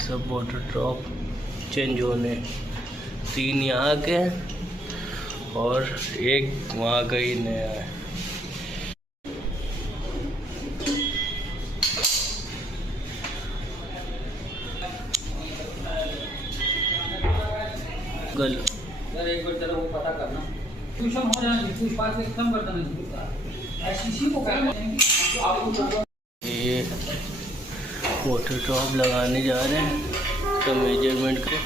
सब water drop change होने, 3 यहाँ के और 1 वहाँ का ही नया है। गल यार एक बार चलो वो पता करना, ट्यूशन हो जाना, कुछ बात से खत्म कर देना, एससीसी को कहना है कि आपको ये वाटर ड्रॉप लगाने जा रहे हैं तो मेजरमेंट के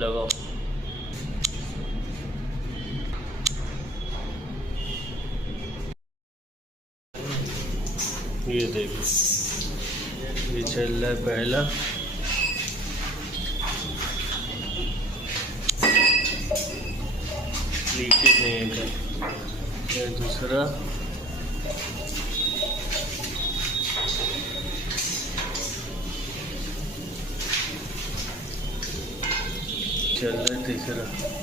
लगाओ। ये देखो, ये चल रहा है पहला, लीकेज नहीं है, ये दूसरा, चल रहा है तीसरा।